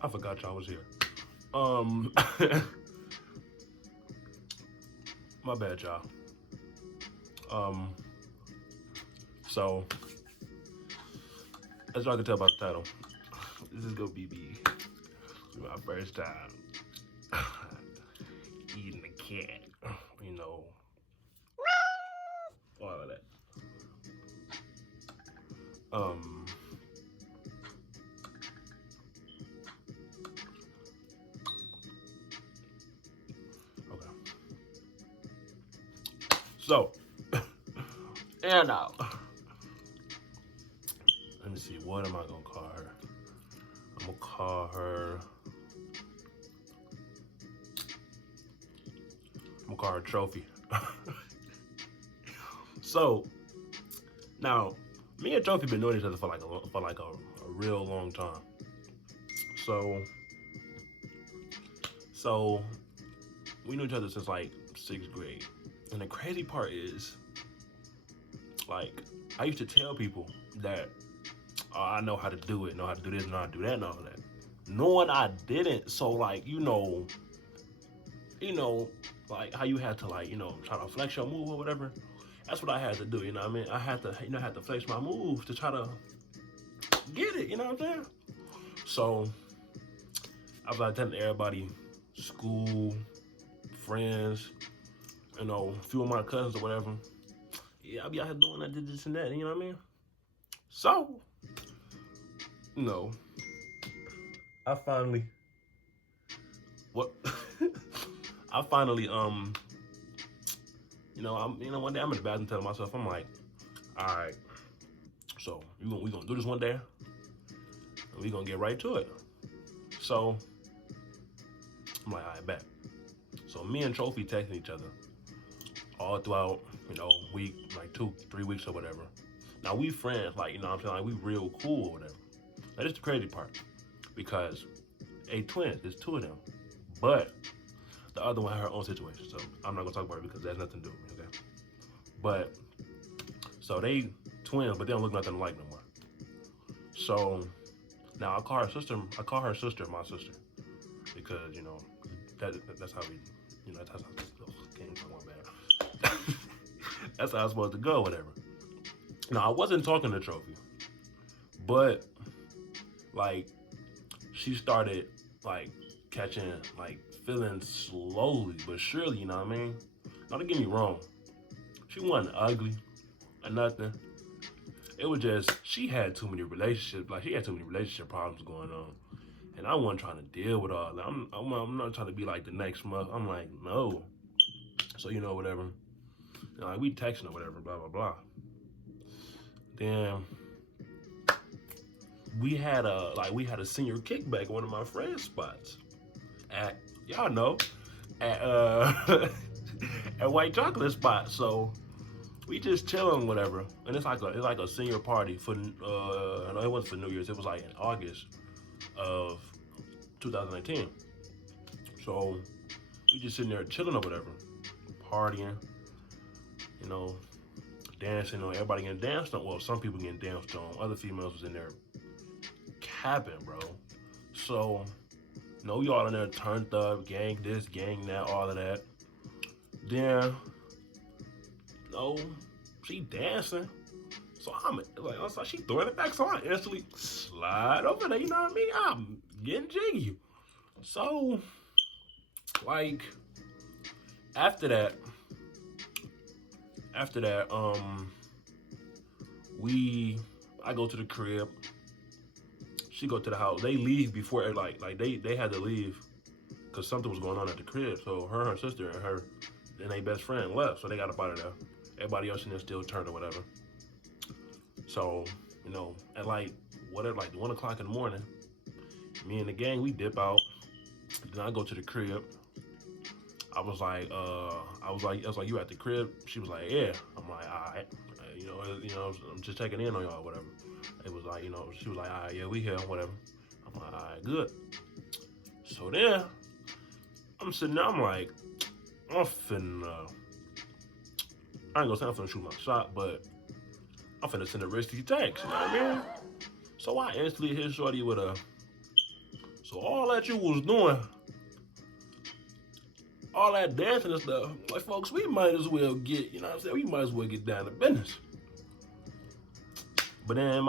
I forgot y'all was here. Um, my bad, y'all. Um, so as y'all can tell by the title, this is gonna be my first time eating a cat. You know, all of that. Um, okay. So, and now, let me see. What am I gonna call her? I'm gonna call her. I'm gonna call her Trophy. So now, me and Trophy been knowing each other for a real long time. So so we knew each other since like sixth grade. And the crazy part is, like, I used to tell people that I know how to do it, know how to do this, know how to do that, and all that. Knowing I didn't, so like, you know, like how you had to like, try to flex your move or whatever. That's what I had to do, you know what I mean? I had to, had to flex my moves to try to get it, you know what I'm saying? So I was like telling everybody, school, friends, a few of my cousins or whatever. Yeah, I'll be out here doing that, this and that, you know what I mean? So, you know, I finally, what? I finally, one day I'm in the bathroom telling myself, I'm like, all right, so we gonna do this one day, and we gonna get right to it. So I'm like, all right, bet. So me and Trophy texting each other all throughout, week, like 2-3 weeks or whatever. Now we friends, like, I'm saying, like, we real cool or whatever. That is the crazy part, because twins, there's two of them, but the other one had her own situation, so I'm not gonna talk about it because that's nothing to do with me, okay? But so they twins, but they don't look nothing alike no more. So now I call her sister. I call her sister my sister because that's how we, that's how can't talk about bad. That's how I was supposed to go, whatever. Now I wasn't talking to Trophy, but like she started like catching like feeling slowly but surely, you know what I mean? Now don't get me wrong, she wasn't ugly or nothing. It was just she had too many relationships, like she had too many relationship problems going on, and I wasn't trying to deal with all that. I'm not trying to be like the next month. I'm like, no. So whatever. Like we texting or whatever, blah blah blah. Then we had a senior kickback at one of my friends' spots at, y'all know, at at White Chocolate Spot. So we just chilling, whatever. And it's like a senior party for no, it wasn't for New Year's. It was like in August of 2019. So we just sitting there chilling or whatever, partying, you know, dancing. Everybody getting danced on. Well, some people getting danced on. Other females was in there capping, bro. So we all in there turned up, gang this, gang that, all of that. Then she dancing. So I'm like, so she throwing it back. So I instantly slide over there. You know what I mean? I'm getting jiggy. So, like, after that, I go to the crib. She go to the house. They leave before they had to leave because something was going on at the crib. So her sister and their best friend left. So they got up out of there. Everybody else in there still turned or whatever. So at like 1 o'clock in the morning, me and the gang we dip out. Then I go to the crib. I was like, you at the crib? She was like, yeah. I'm like, all right. I'm just checking in on y'all, whatever. It was like, she was like, all right, yeah, we here, whatever. I'm like, all right, good. So then, I'm sitting there, I'm like, I ain't gonna say I'm finna shoot my shot, but I'm finna send a risky text, you know what I mean? So I instantly hit Shorty with a So all that you was doing, all that dancing and stuff, like folks, we might as well get, you know what I'm saying? We might as well get down to business. But then in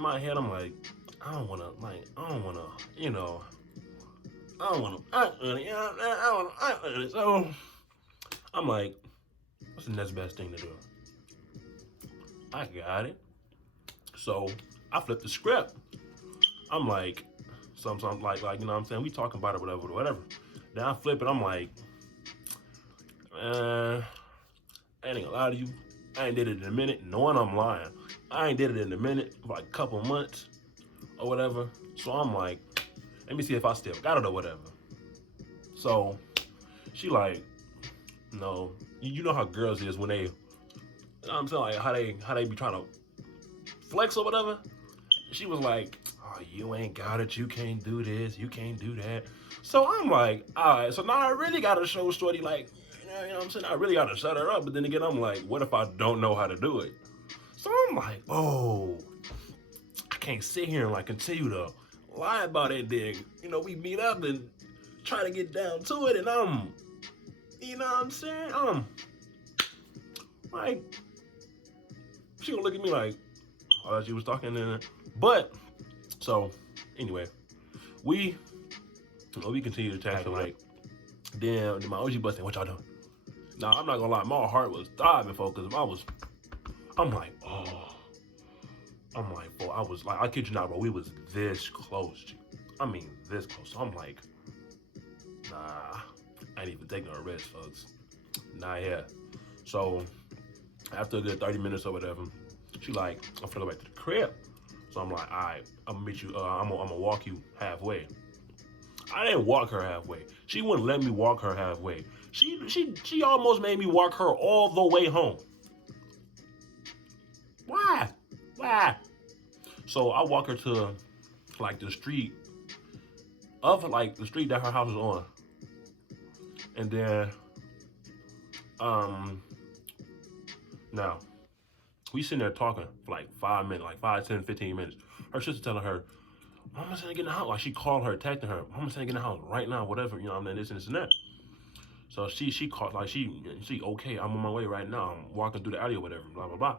my head, I'm like, I don't wanna, you know, I don't wanna, so I'm like, what's the next best thing to do? I got it. So I flipped the script. I'm like, something like, you know what I'm saying? We talking about it, whatever. Then I flip it, I'm like, man, I ain't gonna lie to you. I ain't did it in a minute, knowing I'm lying. I ain't did it in a minute, for like a couple months or whatever. So I'm like, let me see if I still got it or whatever. So she like, no, you know how girls is when they, you know what I'm saying, like how they be trying to flex or whatever. She was like, oh, you ain't got it, you can't do this, you can't do that. So I'm like, all right, so now I really gotta show shorty like, you know what I'm saying, I really gotta shut her up. But then again, I'm like, what if I don't know how to do it? So I'm like, oh, I can't sit here and like continue to lie about it. Then, you know, we meet up and try to get down to it, and you know what I'm saying? Like, she gonna look at me like, oh, she was talking then. But, so, anyway, we continue to tackle like, damn, my OG busting, what y'all doing? Now, I'm not gonna lie, my heart was throbbing, folks, because I'm like, I was like, I kid you not, bro, we was this close, I mean, this close. So I'm like, nah, I ain't even taking a risk, folks. Not yet. So, after a good 30 minutes or whatever, she like, I'm gonna go back to the crib. So I'm like, all right, I'm gonna meet you, I'm gonna walk you halfway. I didn't walk her halfway. She wouldn't let me walk her halfway. She almost made me walk her all the way home. Why? So I walk her to like the street that her house is on. And then now we sitting there talking for like 5 minutes, like 5, 10, 15 minutes. Her sister telling her, Mama's gonna get in the house. Like she called her, texting her, Mama's gonna get in the house right now, whatever, you know, I'm this and this and that. So she called, like she okay, I'm on my way right now. I'm walking through the alley or whatever, blah, blah, blah.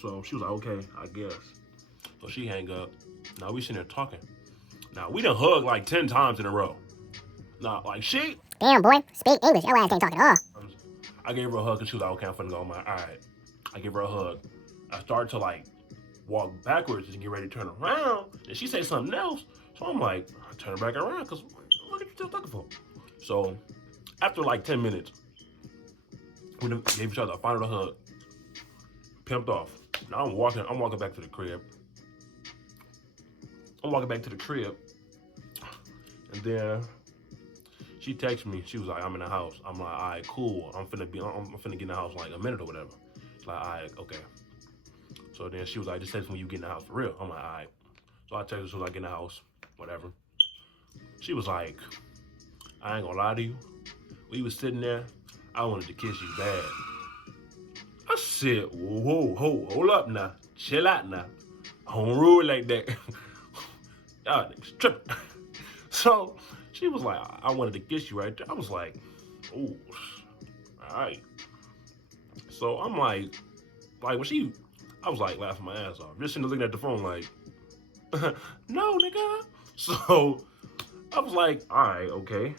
So she was like, okay, I guess. So she hang up. Now we sitting there talking. Now we done hugged like 10 times in a row. Now, like she. Damn, boy, speak English. Your ass ain't talking at all. I gave her a hug and she was like, okay, I'm finna go. I'm like, all right. I give her a hug. I start to like walk backwards and get ready to turn around. And she said something else. So I'm like, I turn back around because what are you still talking for? So after like 10 minutes, we gave each other a final hug. Pimped off. Now I'm walking back to the crib. And then she texted me. She was like, I'm in the house. I'm like, all right, cool. I'm finna get in the house like a minute or whatever. She's like, all right, okay. So then she was like, just text me when you get in the house for real. I'm like, all right. So I texted her, she was like, in the house, whatever. She was like, I ain't gonna lie to you. We was sitting there, I wanted to kiss you bad. I said, whoa, hold up now. Chill out now. I don't rule like that. Y'all niggas tripping. So she was like, I wanted to kiss you right there. I was like, oh, all right. So I'm like when I was like laughing my ass off. Just sitting there looking at the phone like, no, nigga. So I was like, all right, okay.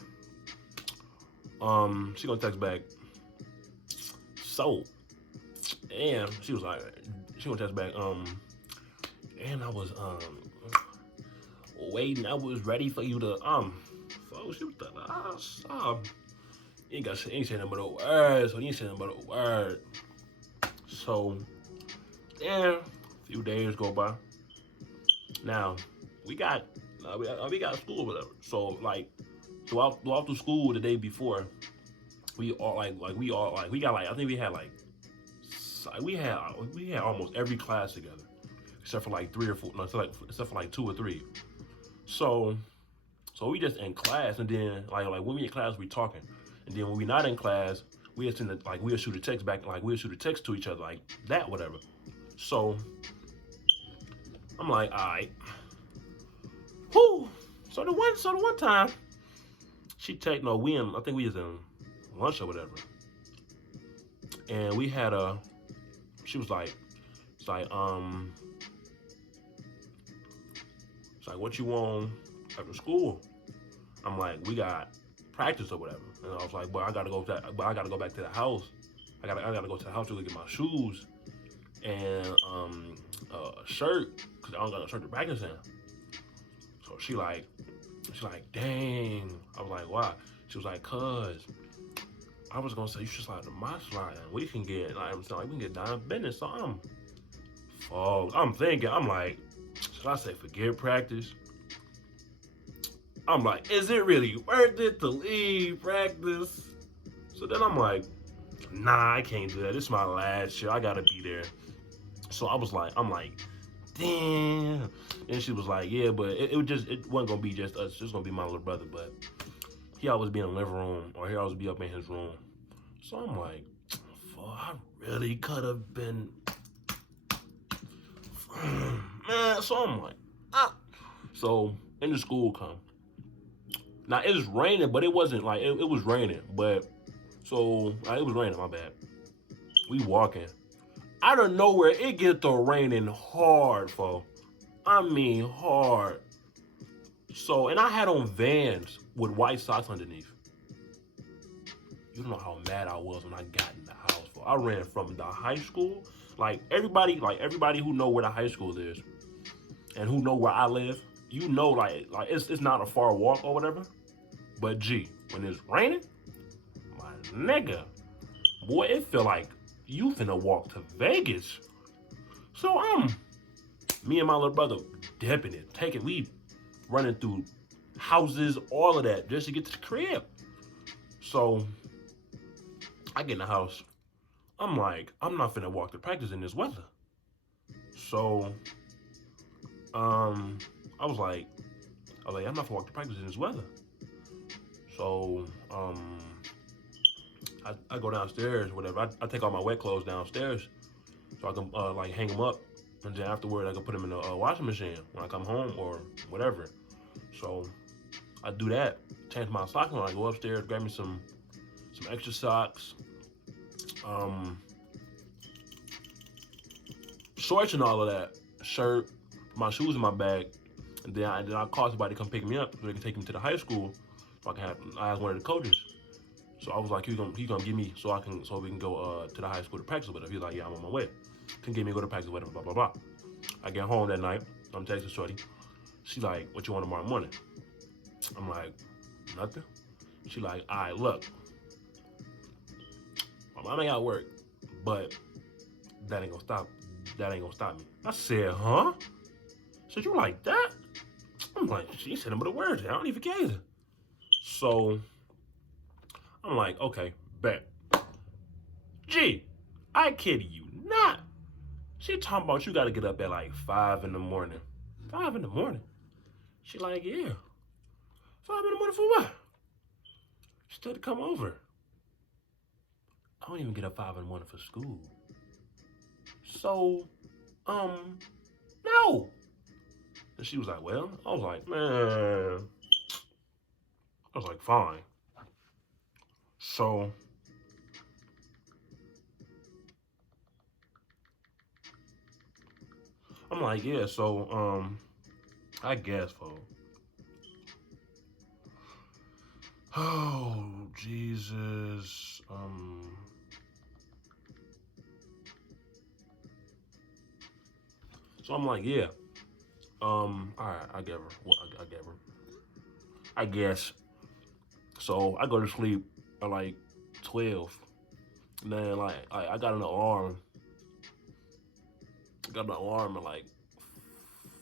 She gonna text back. So, and she was like, she gonna text back. And I was waiting. I was ready for you to So she was like, you ain't saying nothing but a word. So you ain't saying nothing but a word. So, yeah, a few days go by. Now we got school or whatever. So like throughout the school the day before, we had almost every class together, except for like 3 or 4. No, except for like 2 or 3. So we just in class, and then like when we in class we talking, and then when we not in class we'll shoot a text back, like we'll shoot a text to each other like that, whatever. So I'm like, all right, whoo. So the one time, she take no, I think we was in lunch or whatever, and we had she was like, it's like what you want after school? I'm like, we got practice or whatever, and I was like, but I gotta go back to the house. I gotta go to the house to go get my shoes and a shirt because I don't got a shirt to practice in. So she's like, dang. I was like, why? She was like, cuz I was gonna say you should slide to my slide and we can get we can get down business. So I'm thinking, I'm like, should I say forget practice? I'm like, is it really worth it to leave practice? So then I'm like, nah, I can't do that. This is my last year. I gotta be there. So I'm like, damn. And she was like, yeah, but it wasn't gonna be just us. It's just gonna be my little brother. But he always be in the living room or he always be up in his room. So I'm like, I really could have been, man. So I'm like, So in the school come. Now it was raining, but it wasn't like it was raining, but so it was raining. My bad. We walking. Out of nowhere, it get to raining hard, folks. I mean hard. So, and I had on Vans with white socks underneath. You don't know how mad I was when I got in the house, folks. I ran from the high school. Like everybody who know where the high school is and who know where I live, you know, like it's not a far walk or whatever. But gee, when it's raining, my nigga, boy, it feel like you finna walk to Vegas. So me and my little brother dipping it, we running through houses, all of that, just to get to the crib. So I get in the house. I'm like, I'm not finna walk to practice in this weather. So I was like, I'm not finna walk to practice in this weather. So I go downstairs, whatever. I take all my wet clothes downstairs so I can like hang them up, and then afterward I can put them in the washing machine when I come home or whatever. So I do that, change my socks, and I go upstairs, grab me some extra socks, shorts and all of that, shirt, my shoes in my bag, and then I call somebody to come pick me up so they can take me to the high school. So I asked one of the coaches. So I was like, he's gonna give me so we can go to the high school to practice with him. He's like, yeah, I'm on my way. Can get me to go to practice with him, blah blah blah. I get home that night. I'm texting Shorty. She's like, what you want tomorrow morning? I'm like, nothing. She like, all right, look, my mom ain't got work, but that ain't gonna stop me. I said, huh? So you like that? I'm like, she said them the words. I don't even care. So I'm like, okay, bet. Gee, I kid you not. She talking about you gotta get up at like 5 in the morning. 5 in the morning? She like, yeah. 5 in the morning for what? She told to come over. I don't even get up 5 in the morning for school. So, no. And she was like, well, I was like, man. I was like, fine. So I'm like, yeah, so I guess, folks. Oh, Jesus. So I'm like, yeah. All right, I gave her. Well, I gave her. I guess. So I go to sleep at like 12. And then like I got an alarm. I got an alarm at like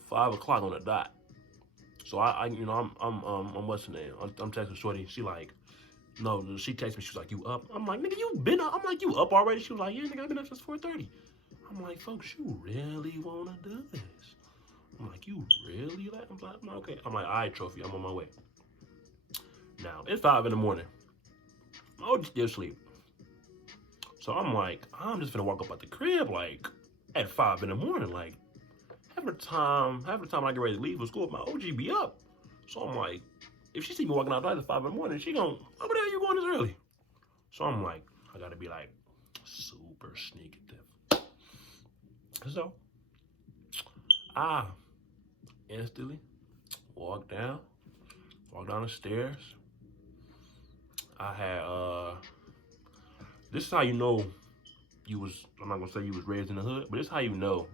5 o'clock on the dot. So I'm what's her name? I'm texting Shorty. She like, no, she texts me. She's like, you up? I'm like, nigga, you been up? I'm like, you up already? She was like, yeah, nigga, I've been up since 4:30. I'm like, folks, you really wanna do this? I'm like, you really? I'm like, okay. I'm like, all right, Trophy, I'm on my way. Now it's 5 in the morning. I'm still asleep. So I'm like, I'm just gonna walk up at the crib like at 5 in the morning. Like half the time I get ready to leave for school, my OG be up. So I'm like, if she see me walking outside at 5 in the morning, she gon', what the hell you going this early? So I'm like, I gotta be like super sneakative. So I instantly walk down the stairs. I had this is how you know you was, I'm not gonna say you was raised in the hood, but this is how you know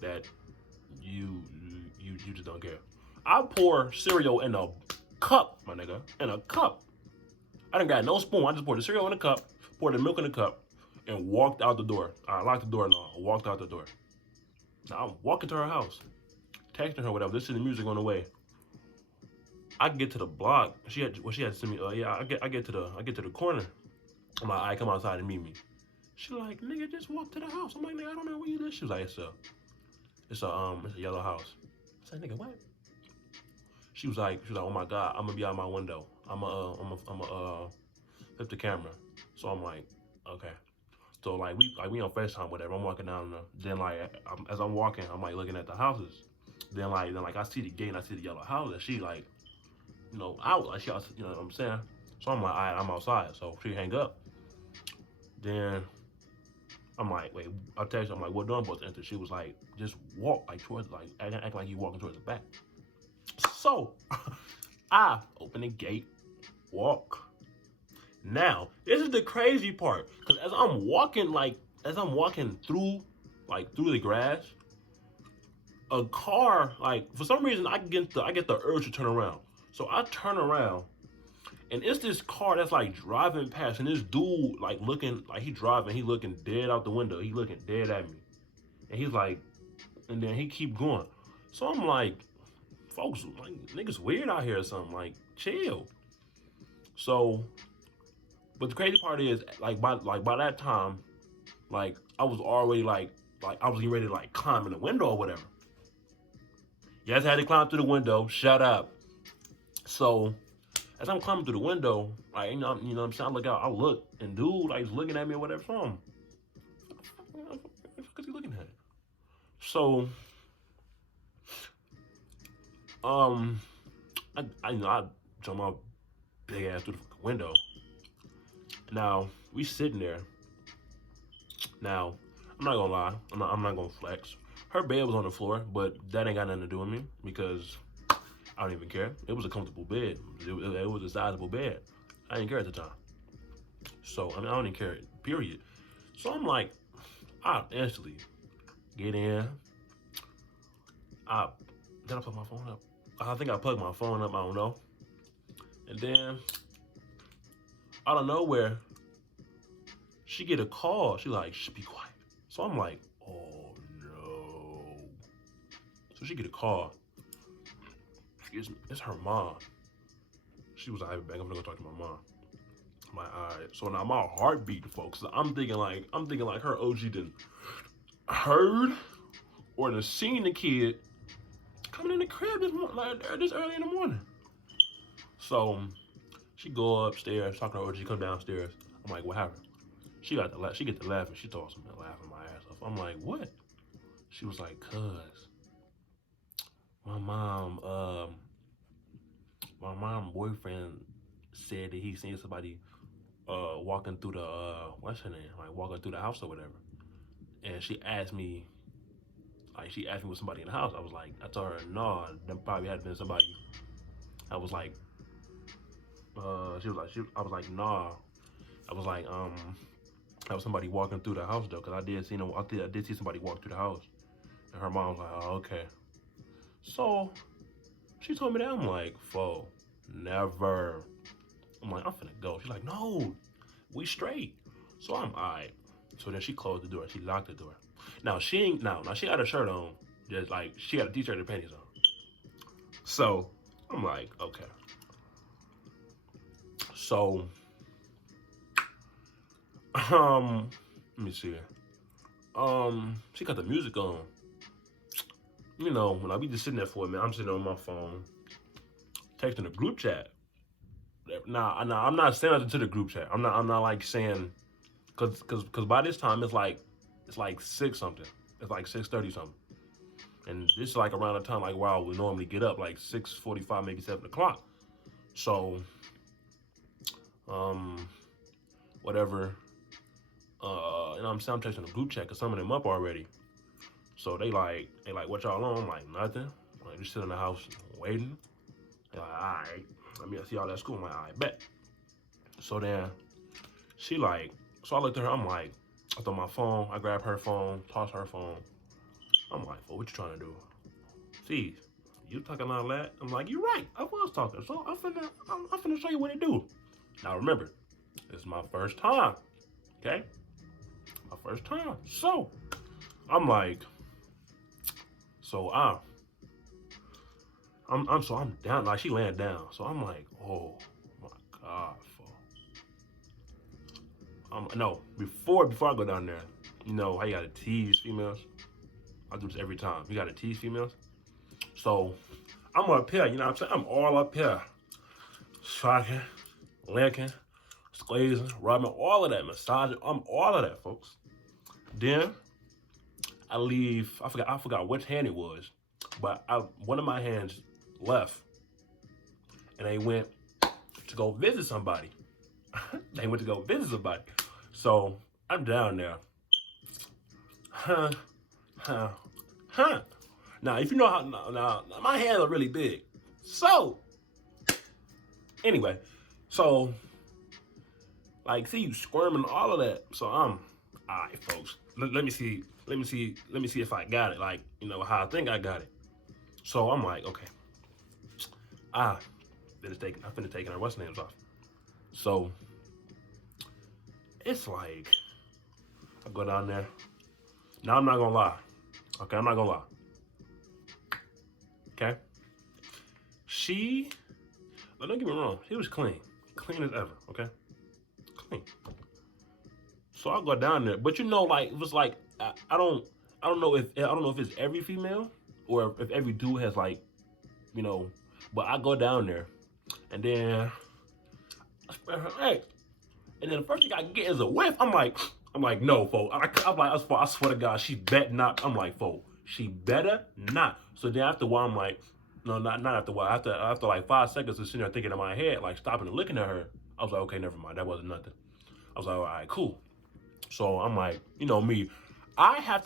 that you just don't care. I pour cereal in a cup, my nigga, in a cup. I didn't got no spoon. I just poured the cereal in a cup, poured the milk in a cup, and walked out the door. I locked the door and I walked out the door. Now I'm walking to her house, texting her whatever, listening to music on the way. I get to the block. She had to send me. I get to the corner. I'm like, all right, come outside and meet me. She like, nigga, just walk to the house. I'm like, nigga, I don't know where you live. She was like, it's a yellow house. I said, nigga, what? She was like, oh my God, I'm gonna be out my window. I'm flip the camera. So I'm like, okay. So like we on FaceTime, whatever. I'm walking down then like as I'm walking, I'm like looking at the houses. Then I see the gate and I see the yellow house and she like, out like she was, you know what I'm saying? So I'm like, all right, I'm outside. So she hang up. Then I'm like, wait, I text her, I'm like, what door I'm supposed to enter? She was like, just walk like towards, like act like you walking towards the back. So I open the gate, walk. Now, this is the crazy part. Cause as I'm walking through the grass, a car, like for some reason I get the urge to turn around. So I turn around and it's this car that's like driving past and this dude like looking, like he driving, he looking dead out the window. He looking dead at me. And he's like, and then he keep going. So I'm like, folks, like niggas weird out here or something, like chill. So, but the crazy part is by that time, like I was already like I was getting ready to like climb in the window or whatever. Yes, I had to climb through the window. Shut up. So as I'm climbing through the window, like you know what I'm saying, I look out, I look, and dude like he's looking at me or whatever. So what the fuck is he looking at? So I jump my big ass through the window. Now we sitting there. Now I'm not gonna lie, I'm not gonna flex. Her bed was on the floor, but that ain't got nothing to do with me because I don't even care. It was a comfortable bed. It was a sizable bed. I didn't care at the time. So I don't even care. Period. So I'm like, I instantly get in. Did I plug my phone up? I think I plugged my phone up. I don't know. And then out of nowhere, she get a call. She like, shh, be quiet. So I'm like, oh no. So she get a call. Excuse me, it's her mom. She was like, I'm gonna go talk to my mom. I'm like, all right. So now my heart beating, folks. I'm thinking like her OG done heard or done seen the kid coming in the crib this early in the morning. So she go upstairs, talking to her OG, come downstairs. I'm like, what happened? She get to laughing. She told some laughing my ass off. I'm like, what? She was like, cuz my mom boyfriend said that he seen somebody walking through the what's her name? Like walking through the house or whatever. And she asked me was somebody in the house. I told her, no, that probably had been somebody. I was like, I was like, nah. I was like, that was somebody walking through the house though, cause I did see somebody walk through the house. And her mom was like, oh, okay. So she told me that. I'm like, fo, never. I'm like, I'm finna go. She's like, no, we straight. So I'm alright. So then she closed the door. She locked the door. Now she had her shirt on, just like she had a t-shirt and panties on. So I'm like, okay. So let me see. She got the music on. You know, when I be just sitting there for a minute, I'm sitting on my phone, texting a group chat. Nah, I'm not saying nothing to the group chat. I'm not like saying, cause by this time it's like 6 something. It's like 6:30 something. And this is like around the time like where I would normally get up, like 6:45, maybe 7 o'clock. So, whatever. You know what I'm saying? I'm texting the group chat because some of them up already. So they like, what y'all on? I'm like, nothing. Like, just sit in the house waiting. They're like, all right. I mean, I see y'all at school. I'm like, all right, bet. So then she like, so I looked at her. I'm like, I throw my phone. I grab her phone, toss her phone. I'm like, well, what you trying to do? See, you talking all that? I'm like, you're right. I was talking. So I'm finna show you what it do. Now remember, this is my first time. Okay? My first time. So I'm like, so I'm down. Like she laying down. So I'm like, oh my God. No, before I go down there, you know how you gotta tease females. I do this every time. You gotta tease females. So I'm up here, you know what I'm saying? I'm all up here. Shocking, licking, squeezing, rubbing, all of that, massaging. I'm all of that, folks. Then I leave. I forgot which hand it was, but one of my hands left, and they went to go visit somebody. They went to go visit somebody. So I'm down there. Now, if you know how, now my hands are really big. So, anyway, so, like, see you squirming, all of that. So all right, folks. Let me see if I got it. Like, you know how I think I got it. So I'm like, okay. I finna taking her what's names off. So it's like I go down there. Now I'm not gonna lie. Okay, I'm not gonna lie. Okay? Don't get me wrong, she was clean. Clean as ever, okay? Clean. So I go down there, but you know, like, it was like, I don't know if it's every female or if every dude has, like, you know, but I go down there and then I spread her legs. And then the first thing I get is a whiff. I'm like, no, folks. I'm like, I swear to God, she bet not. I'm like, folks, she better not. So then after a while, I'm like, no, not after a while. After like 5 seconds of sitting there thinking in my head, like stopping and looking at her, I was like, okay, never mind. That wasn't nothing. I was like, all right, cool. So I'm like, you know me, I have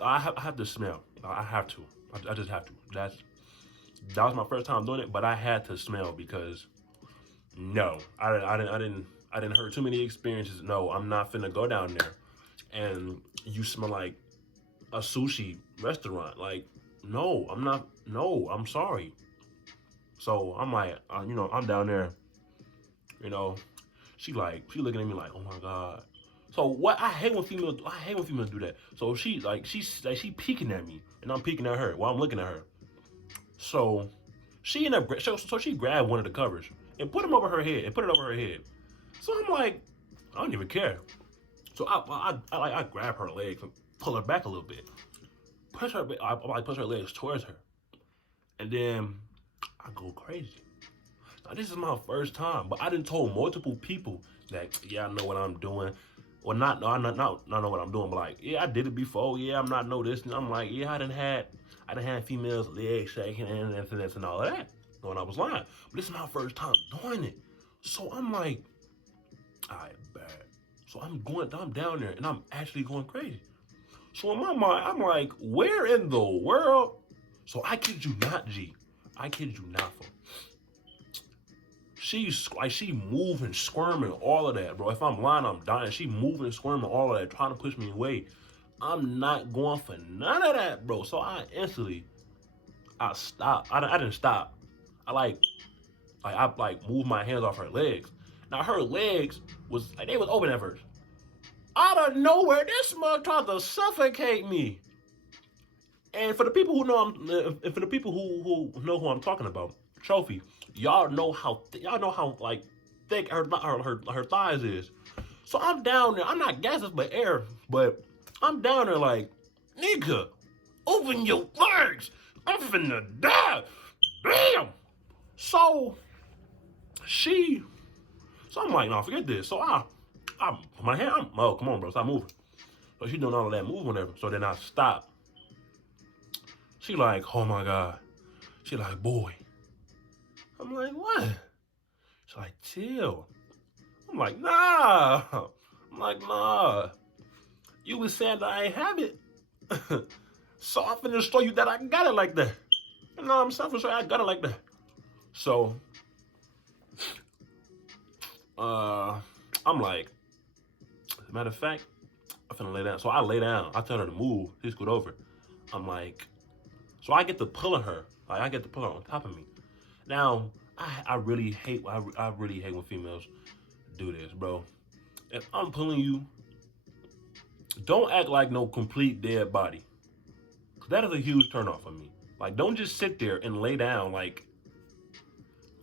to smell. I have to. I just have to. That was my first time doing it, but I had to smell because no, I didn't heard too many experiences. No, I'm not finna go down there and you smell like a sushi restaurant. Like, no, I'm not. No, I'm sorry. So I'm like, you know, I'm down there. You know, she looking at me like, oh my God. So what? I hate when females do that. So she's peeking at me and I'm peeking at her while I'm looking at her. So she she grabbed one of the covers and put it over her head. So I'm like, I don't even care. So I grab her legs and pull her back a little bit. Push her legs towards her. And then I go crazy. Now this is my first time, but I done told multiple people that, yeah, I know what I'm doing. Well, I know what I'm doing, but like, yeah, I did it before. Yeah, I'm not know this. And I'm like, yeah, I done had females legs shaking and this and all of that when I was lying. But this is my first time doing it. So I'm like, all right, bad. So I'm down there and I'm actually going crazy. So in my mind, I'm like, where in the world? So I kid you not, G. I kid you not, folks. She moving, squirming, all of that, bro. If I'm lying, I'm dying. She moving, squirming, all of that, trying to push me away. I'm not going for none of that, bro. So I stopped. I didn't stop. I moved my hands off her legs. Now her legs was open at first. Out of nowhere, this mug tried to suffocate me. And for the people who know who know who I'm talking about, Trophy, y'all know how like thick her thighs is. So I'm down there. I'm not gassing for air, but I'm down there like, nigga, open your legs. I'm finna die. Bam. So I'm like, no, forget this. So my hand, oh, come on, bro, stop moving. So she doing all of that move, whatever. So then I stop. She like, oh my God. She like, boy. I'm like, what? She's like, chill. I'm like, nah. I'm like, nah. You was saying that I ain't have it. So I'm finna show you that I got it like that. You know what I'm saying? For sure I got it like that. So, I'm like, as a matter of fact, I'm finna lay down. So I lay down. I tell her to move. She scoot over. I'm like, so I get to pulling her. Like I get to pull her on top of me. Now, I really hate when females do this, bro. If I'm pulling you, don't act like no complete dead body. That is a huge turnoff for me. Like, don't just sit there and lay down. Like,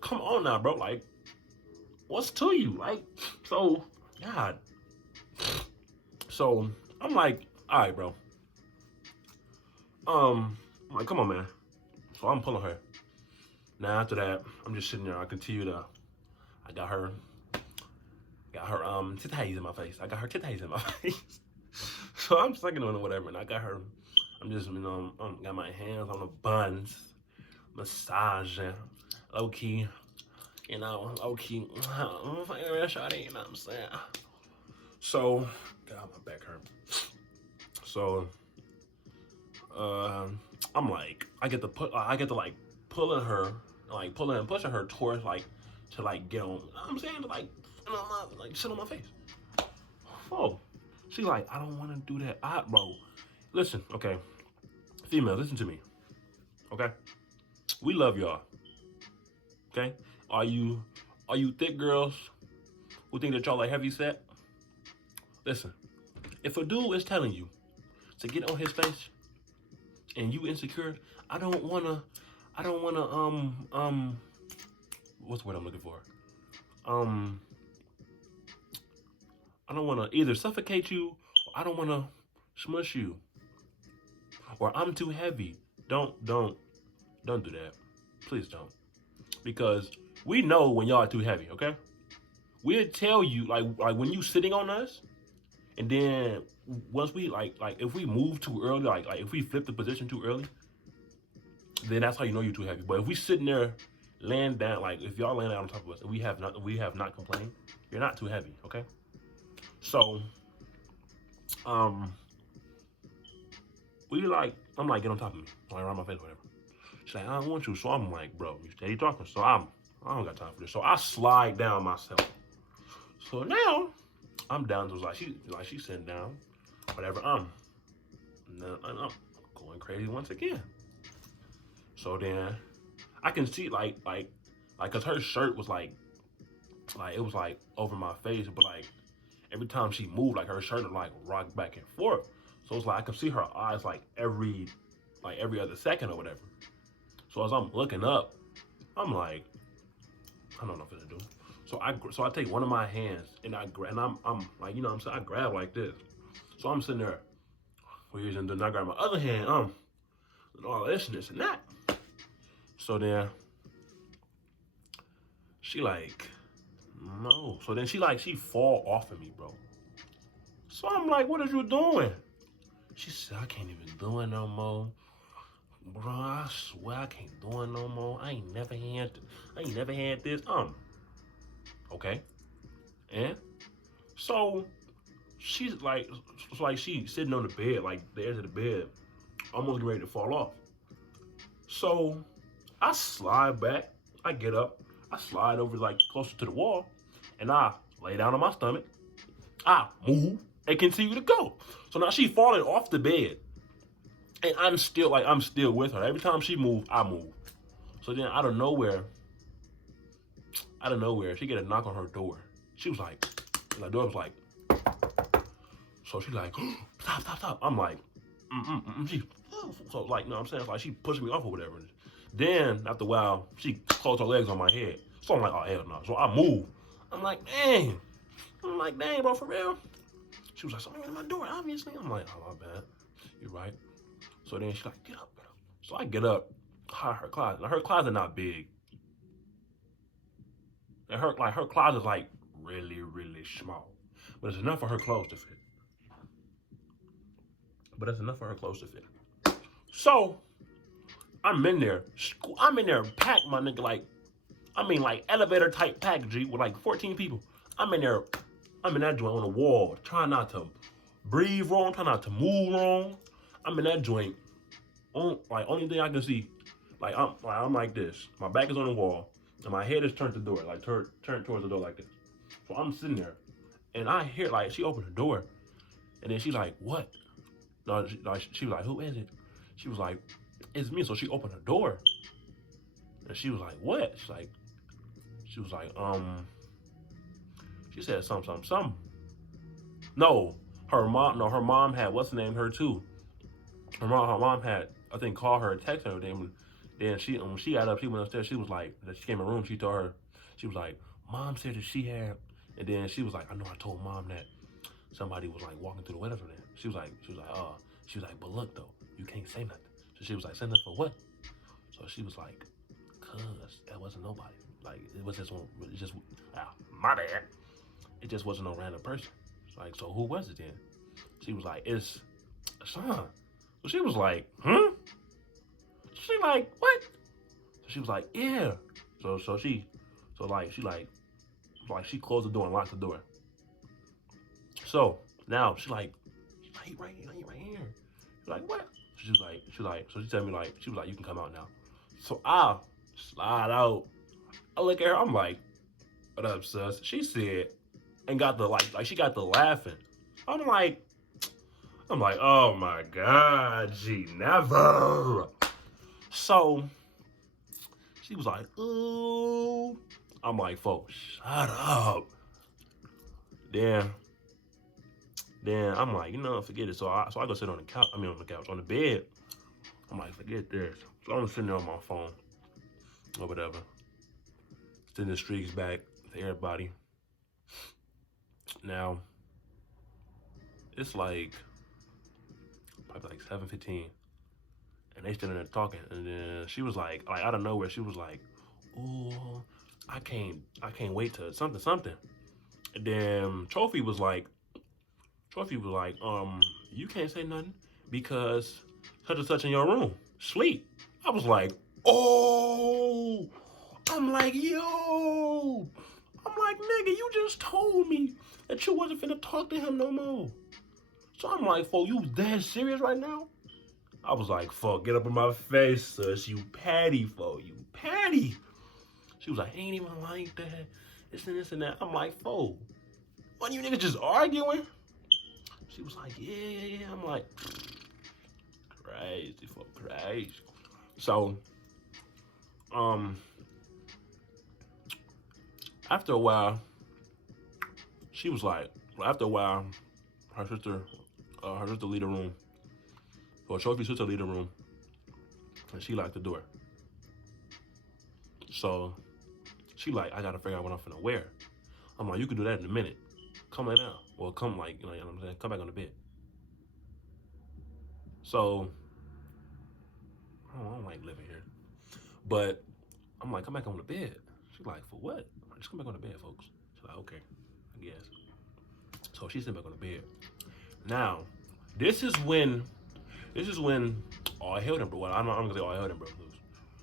come on now, bro. Like, what's to you? Like, so, God. So, I'm like, all right, bro. I'm like, come on, man. So I'm pulling her. Now after that, I'm just sitting there. I continue to. I got her titties in my face. I got her titties in my face. So I'm sucking on it, whatever, and I got her. I'm just, got my hands on the buns, massaging, low key, low key. Shawty, you know what I'm saying? So, God, my back hurt. So, I'm like, I get to like pulling her, like pulling and pushing her towards like to like get on. You know what I'm saying, to like, like sit on my face. Oh, she's like, I don't want to do that. Bro, listen, okay, females, listen to me. Okay, we love y'all. Okay, are you thick girls who think that y'all like heavy set? Listen, if a dude is telling you to get on his face and you insecure, I don't wanna what's the word I'm looking for? I don't wanna either suffocate you or I don't wanna smush you. Or I'm too heavy. Don't do that. Please don't. Because we know when y'all are too heavy, okay? We'll tell you like when you sitting on us, and then once we like if we move too early, like if we flip the position too early, then that's how you know you're too heavy. But if we sitting there laying down, like if y'all laying down on top of us and we have not complained, you're not too heavy, okay? So I'm like, get on top of me, like around my face, whatever. She's like, I don't want you. So I'm like, bro, you steady talking. So I don't got time for this. So I slide down myself. So now I'm down. So she's sitting down, whatever. I'm going crazy once again. So then I can see like cause her shirt was like it was like over my face, but like every time she moved, like her shirt would like rock back and forth. So it's like I could see her eyes like every other second or whatever. So as I'm looking up, I'm like, I don't know what to do. So I take one of my hands and I'm like, you know what I'm saying, I grab like this. So I'm sitting there, and then I grab my other hand, and all this and that. So then she like, no. So then she fall off of me, bro. So I'm like, what are you doing? She said, I can't even do it no more. Bro, I swear I can't do it no more. I ain't never had this. Okay. And so she's like, it's like she's sitting on the bed, like the edge of the bed, almost ready to fall off. So I slide back, I get up, I slide over like closer to the wall, and I lay down on my stomach. I move and continue to go. So now she's falling off the bed. And I'm still with her. Every time she moves, I move. So then out of nowhere, she get a knock on her door. She was like, and the door was like, so she's like, stop. I'm like, so like, you know what I'm saying? It's like she pushed me off or whatever. Then after a while, she closed her legs on my head. So I'm like, oh hell no. So I move. I'm like, dang, bro, for real? She was like, something in my door, obviously. I'm like, oh my bad. You're right. So then she's like, get up. So I get up, hide her closet. Now her closet not big. And her closet's like really, really small. But it's enough for her clothes to fit. So I'm in there. I'm in there packed, my nigga. Like, I mean, like elevator type pack, G, with like 14 people. I'm in there. I'm in that joint on the wall, trying not to breathe wrong, trying not to move wrong. I'm in that joint. Like only thing I can see, I'm like this. My back is on the wall, and my head is turned to the door, like turned towards the door like this. So I'm sitting there, and I hear like she opened the door, and then she's like, "What?" No, she was like, "Who is it?" She was like, "It's me." So she opened the door, and she was like, "What?" She was like, she said something. No, her mom had what's the name? Her too. Her mom had, I think, called her, text her. Then she when she got up, she went upstairs. She was like, she came in the room. She told her, she was like, "Mom said that she had," and then she was like, "I know I told Mom that somebody was like walking through the window." She was like, "But look though, you can't say nothing." So she was like, "Say nothing for what?" So she was like, "Cause that wasn't nobody. Like it was just one. It just my bad. It just wasn't no random person." Like, so who was it then? She was like, "It's Sean." So she was like, "Hmm?" She like, "What?" So she was like, "Yeah." So she closed the door and locked the door. So now she like, he right here. She's like, "What?" So she told me like, she was like, "You can come out now." So I slide out. I look at her, I'm like, "What up, sus?" She said, and got the like she got the laughing. I'm like, "Oh my God, G, never." So she was like, "Ooh." I'm like, "Folks, shut up." Then I'm like, forget it. So I go sit on the couch. On the couch, on the bed. I'm like, forget this. So I'm sitting there on my phone or whatever. Sending the streaks back to everybody. Now it's like probably like 7:15, and they still in there talking. And then she was like out of nowhere, she was like, "Ooh, I can't wait to something." And then Trophy was like, "You can't say nothing because such and such in your room, sleep." I was like, "Oh." I'm like, "Yo." I'm like, "Nigga, you just told me that you wasn't finna talk to him no more." So I'm like, "Fo, you that serious right now?" I was like, "Fuck, get up in my face, sis. You patty, fo. You patty." She was like, "Ain't even like that. This and that." I'm like, "Fo, why you niggas just arguing?" She was like, "Yeah." I'm like, crazy, fo, crazy. So, after a while, she was like, after a while, her sister leave the room. Or Trophy's sister leave the room, and she locked the door. So she like, "I gotta figure out what I'm finna wear." I'm like, "You can do that in a minute. Come right now. Well, come like, you know what I'm saying? Come back on the bed." So I don't like living here, but I'm like, "Come back on the bed." She's like, "For what?" I'm like, "Just come back on the bed, folks." She's like, "Okay, I guess." So she's sitting back on the bed. Now, this is when all hell done broke. Well, I'm gonna say all hell done broke loose.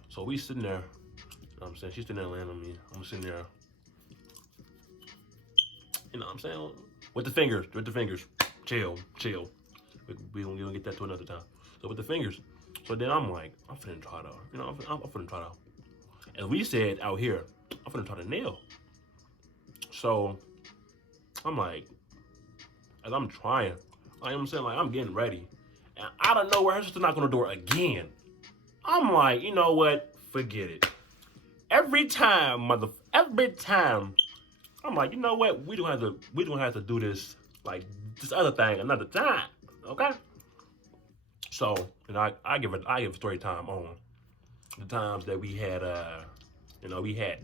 So we sitting there. You know what I'm saying? She's sitting there laying on me. I'm sitting there. You know what I'm saying? With the fingers. Chill. We gonna get that to another time. So with the fingers. So then I'm like, I'm finna try to, I'm finna try to. As we said out here, I'm finna try to nail. So I'm like, as I'm trying, I'm saying, like, I'm getting ready. And out of nowhere, her sister knocked on the door again. I'm like, you know what? Forget it. Every time, I'm like, you know what? We don't have to do this, like, this other thing another time. Okay? So, I give story time on the times that we had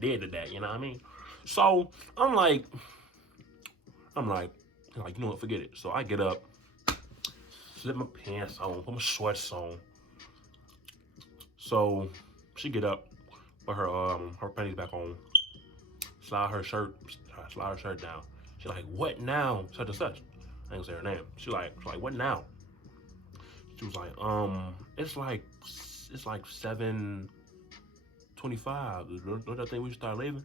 did that, you know what I mean? So I'm like, you know what, forget it. So I get up, slip my pants on, put my shorts on. So she get up, put her panties back on, slide her shirt down. She like, "What now?" Such and such. I ain't gonna say her name. She like, "What now?" She was like, it's like it's like 7:25. Don't you think we should start leaving?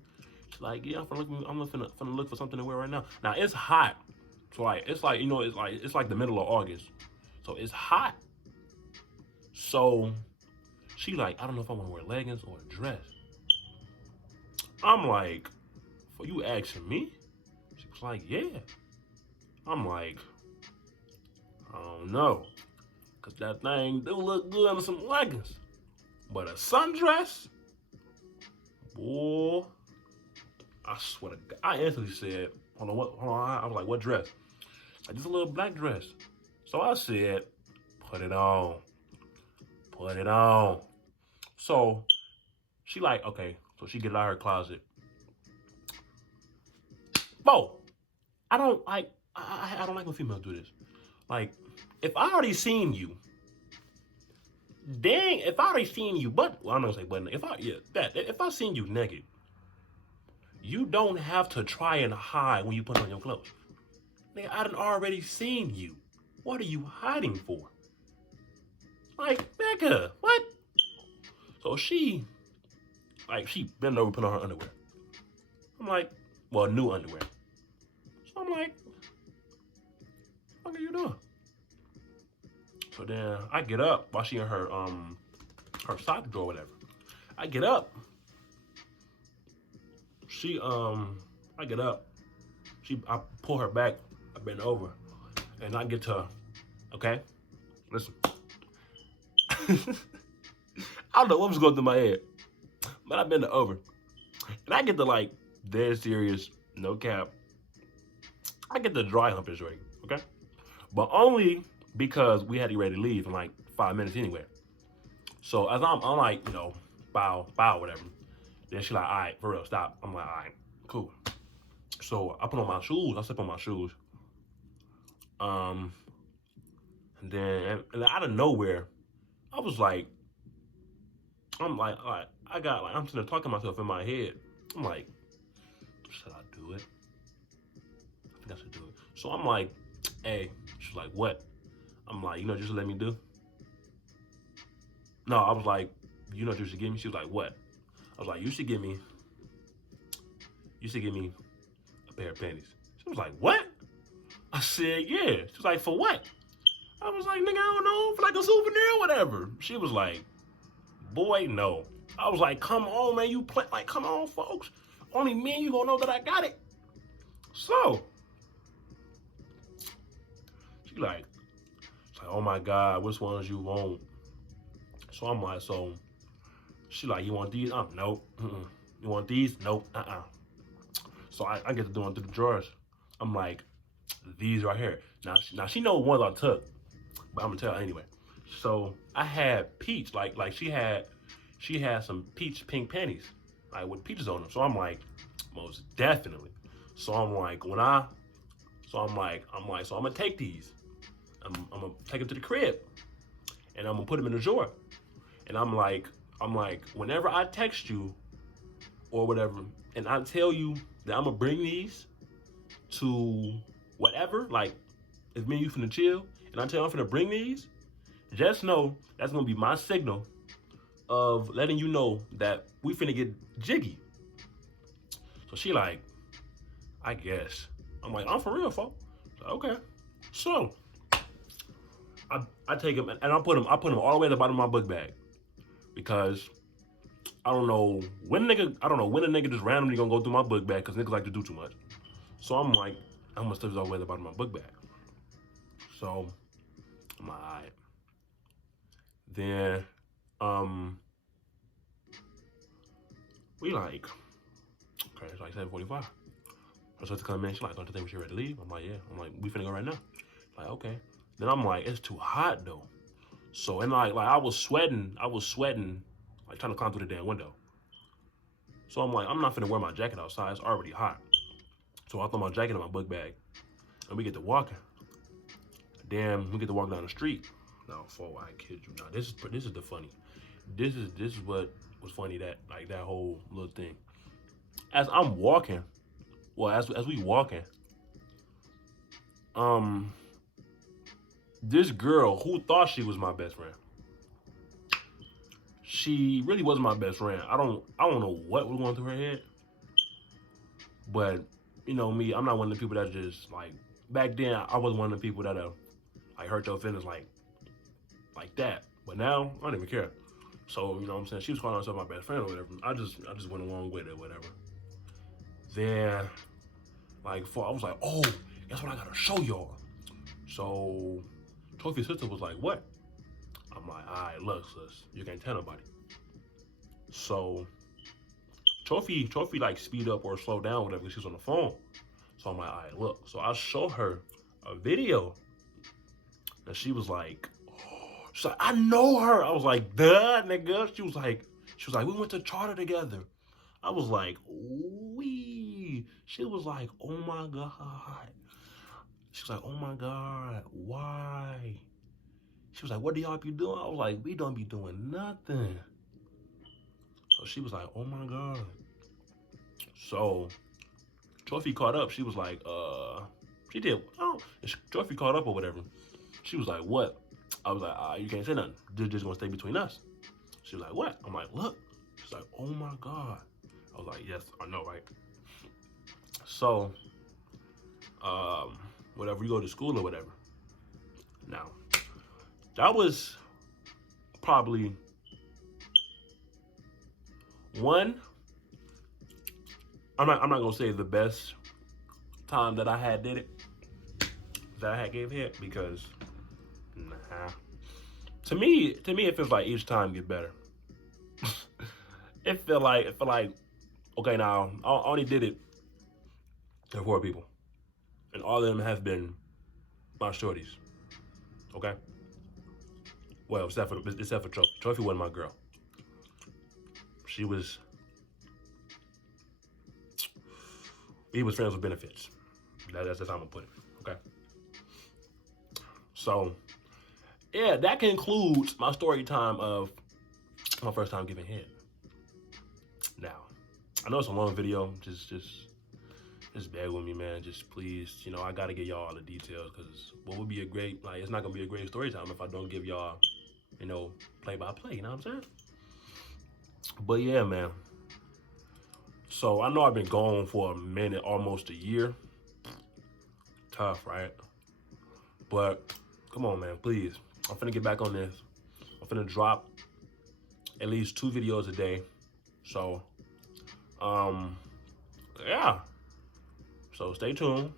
She's like, yeah, I'm finna look for something to wear right now. Now it's hot, so like it's like it's like the middle of August, so it's hot. So she like, I don't know if I want to wear leggings or a dress. I'm like, for you asking me? She was like, yeah. I'm like, I don't know, cause that thing do look good under some leggings, but a sundress, boy. I swear to God, I instantly said, hold on, I was like, what dress? Like, just a little black dress. So I said, put it on. Put it on. So she like, okay. So she get out of her closet. Bo, I don't like, I don't like when females do this. Like, if I already seen you, dang, if I already seen you, but, well, I'm not gonna say but, if I seen you naked, you don't have to try and hide when you put on your clothes. Nigga, I done already seen you. What are you hiding for? Like, nigga, what? So she bent over, put on her underwear. I'm like, well, new underwear. So I'm like, what are you doing? So then I get up while she in her sock drawer or whatever. I get up. I get up. I pull her back. I bend over, and I get to her. Okay, listen. I don't know what was going through my head, but I bend her over, and I get to like dead serious, no cap. I get the dry hump this right, okay, but only because we had to get ready to leave in like 5 minutes anyway. So as I'm like, bow, whatever. Then she like, all right, for real, stop. I'm like, all right, cool. So I put on my shoes. I slip on my shoes. And then out of nowhere, I was like, I'm like, all right, I'm sitting there talking to myself in my head. I'm like, should I do it? I think I should do it. So I'm like, hey, she's like, what? I'm like, just let me do? No, I was like, you should give me? She was like, what? I was like, you should give me a pair of panties. She was like, what? I said, yeah. She was like, for what? I was like, nigga, I don't know, for like a souvenir or whatever. She was like, boy, no. I was like, come on, man, you play, like, come on, folks. Only me and you gonna know that I got it. So, she's like, oh my God, which ones you want? So I'm like, she like, you want these? Nope. You want these? Nope. So I get to doing through the drawers. I'm like, these right here. Now she know ones I took, but I'm gonna tell her anyway. So I had peach, like she had some peach pink panties, like with peaches on them. So I'm like, most definitely. So I'm like, so I'm gonna take these. I'm gonna take them to the crib, and I'm gonna put them in the drawer. And I'm like, whenever I text you or whatever, and I tell you that I'm gonna bring these to whatever, like if me and you finna chill, and I tell you I'm finna bring these, just know that's gonna be my signal of letting you know that we finna get jiggy. So she like, I guess. I'm like, I'm for real, folks. Okay. So I take them and I put them all the way at the bottom of my book bag, because I don't know when a nigga just randomly gonna go through my book bag, because niggas like to do too much. So I'm like, I'm gonna stuff this all the way at the bottom of my book bag. So I'm like, all right. Then we like, okay, it's like 7:45. I start to come in. She's like, don't you think we should ready to leave? I'm like, yeah. I'm like, we finna go right now. Like, okay. Then I'm like, it's too hot though. So, and like I was sweating, like trying to climb through the damn window. So I'm like, I'm not finna wear my jacket outside. It's already hot. So I throw my jacket in my book bag, and we get to walking. Then we get to walk down the street. No, I kid you not. This is the funny. This is what was funny, that like that whole little thing. As I'm walking, well, as we walking, this girl who thought she was my best friend, she really wasn't my best friend. I don't know what was going through her head, but you know me, I'm not one of the people that just like back then. I was one of the people that like hurt their feelings like that. But now I don't even care. So you know what I'm saying, she was calling herself my best friend or whatever. I just went along with it, whatever. Then like I was like, oh, guess what I gotta show y'all. So Trophy's sister was like, what? I'm like, all right, look, sis, you can't tell nobody. So Trophy like speed up or slow down, whatever, because she's on the phone. So I'm like, all right, look. So I show her a video, and she was like, she's like, I know her. I was like, duh, nigga. She was like, we went to charter together. I was like, wee. She was like, oh my God. She was like, oh my God, why? She was like, what do y'all be doing? I was like, we don't be doing nothing. So she was like, oh my God. So Trophy caught up. She was like, she did, oh, Trophy caught up or whatever. She was like, what? I was like, you can't say nothing. This just gonna stay between us. She was like, what? I'm like, look. She's like, oh my God. I was like, yes, I know, right? So, whatever, you go to school or whatever. Now, that was probably one, I'm not gonna say the best time that I had did it, that I had gave head, because nah. To me it feels like each time get better. it felt like okay, now I only did it to 4 people, and all of them have been my shorties. Okay. Well, except for Trophy. Trophy wasn't my girl. He was friends with benefits. That's how I'm gonna put it. Okay. So, yeah, that concludes my story time of my first time giving head. Now, I know it's a long video. Just bear with me, man. Just please, you know, I gotta get y'all all the details, because what would be a great, like, it's not gonna be a great story time if I don't give y'all, you know, play by play. You know what I'm saying? But yeah, man. So I know I've been gone for a minute, almost a year. Tough, right? But come on, man, please. I'm finna get back on this. I'm finna drop at least 2 videos a day. So, yeah. So stay tuned.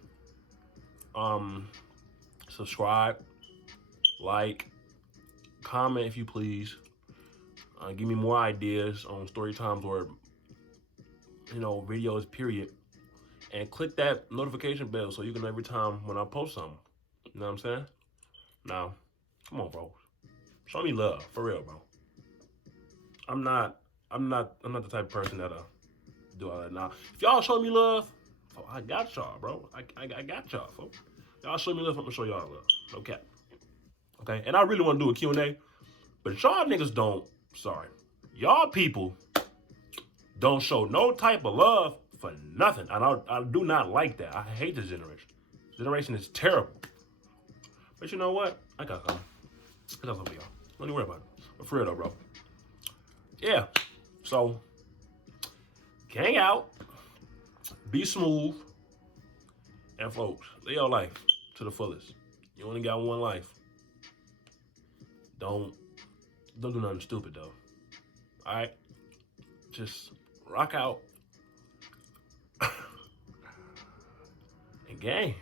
Subscribe, like, comment if you please. Give me more ideas on story times or, you know, videos, period. And click that notification bell so you can know every time when I post something. You know what I'm saying? Now, come on, bro. Show me love, for real, bro. I'm not the type of person that'll do all that. Now, if y'all show me love, I got y'all, bro. I got y'all, folks. Y'all show me love, I'm gonna show y'all love. No cap. Okay? And I really want to do a Q&A, but y'all niggas don't, sorry. Y'all people don't show no type of love for nothing. And I do not like that. I hate this generation. This generation is terrible. But you know what? I got something. I got something for y'all. Don't even worry about it. But for real though, bro. Yeah. So, gang out. Be smooth. And folks, live your life to the fullest. You only got one life. Don't do nothing stupid though. Alright? Just rock out. And gang.